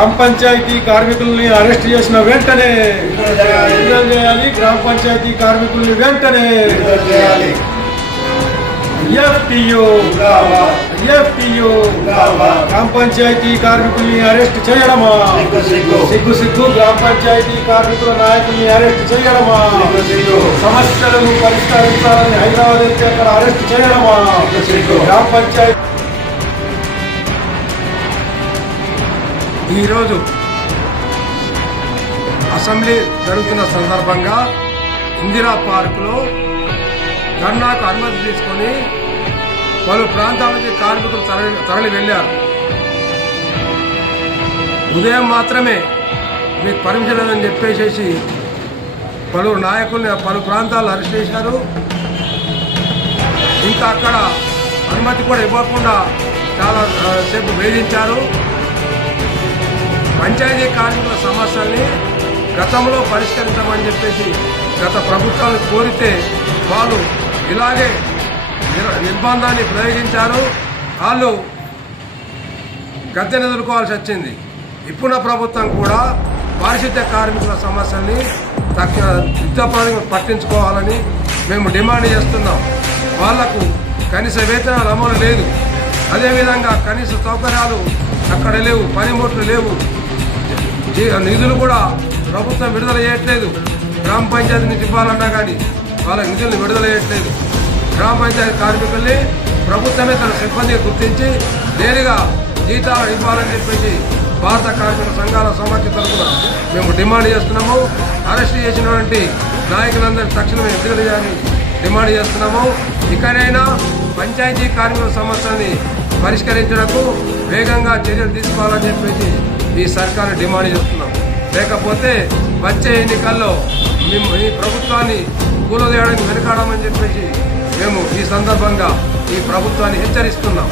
గ్రామ పంచాయతీ కార్మికుల్ని అరెస్ట్ చేసిన వెంటనే విడుదల చేయాలి. గ్రామ పంచాయతీ కార్మికుల్ని వెంటనే FTO గ్రామ పంచాయతీ కార్మికుల్ని అరెస్ట్ చేయడమా సిగ్గు. గ్రామ పంచాయతీ కార్మికుల నాయకుల్ని అరెస్ట్ చేయడమా, సమస్యలను పరిష్కరించాలని హైదరాబాద్ అయితే అక్కడ అరెస్ట్ చేయడమా. గ్రామ పంచాయతీ ఈరోజు అసెంబ్లీ జరుగుతున్న సందర్భంగా ఇందిరా పార్కులో ధర్నాకు అనుమతి తీసుకొని పలు ప్రాంతాల నుంచి కార్మికులు తరలి వెళ్లారు. ఉదయం మాత్రమే మీకు పర్మిషన్ లేదని చెప్పేసి పలువురు నాయకుల్ని పలు ప్రాంతాల్లో అరెస్ట్ చేశారు. ఇంకా అక్కడ అనుమతి కూడా ఇవ్వకుండా చాలా సేపు వేధించారు. పంచాయతీ కార్మికుల సమస్యల్ని గతంలో పరిష్కరించమని చెప్పేసి గత ప్రభుత్వాలు కోరితే వాళ్ళు ఇలాగే నిర్బంధాన్ని ప్రయోగించారు. వాళ్ళు గద్దెను ఎదుర్కోవాల్సి వచ్చింది. ఇప్పుడున్న ప్రభుత్వం కూడా పారిశుద్ధ్య కార్మికుల సమస్యల్ని యుద్ధప్రాయంగా పట్టించుకోవాలని మేము డిమాండ్ చేస్తున్నాం. వాళ్లకు కనీస వేతనాలు అమలు లేదు. అదేవిధంగా కనీస సౌకర్యాలు అక్కడ లేవు, పనిముట్లు లేవు, నిధులు కూడా ప్రభుత్వం విడుదల చేయట్లేదు. గ్రామ పంచాయతీ నుంచి ఇవ్వాలన్నా కానీ వాళ్ళ నిధులను విడుదల చేయట్లేదు. గ్రామ పంచాయతీ కార్మికుల్ని ప్రభుత్వమే తన సిబ్బందిగా గుర్తించి నేరుగా జీతాలు ఇవ్వాలని చెప్పేసి భారత కార్మిక సంఘాల సమాఖ్య తరఫున మేము డిమాండ్ చేస్తున్నాము. అరెస్ట్ చేసినటువంటి నాయకులందరినీ తక్షణమే విడుదల చేయాలని డిమాండ్ చేస్తున్నాము. ఇకనైనా పంచాయతీ కార్మికుల సమస్యని పరిష్కరించడానికి వేగంగా చర్యలు తీసుకోవాలని చెప్పేసి ఈ సర్కారు డిమాండ్ చేస్తున్నాం. లేకపోతే వచ్చే ఎన్నికల్లో మేము ఈ ప్రభుత్వాన్ని కూలదీయడానికి వెనకాడమని చెప్పేసి మేము ఈ సందర్భంగా ఈ ప్రభుత్వాన్ని హెచ్చరిస్తున్నాం.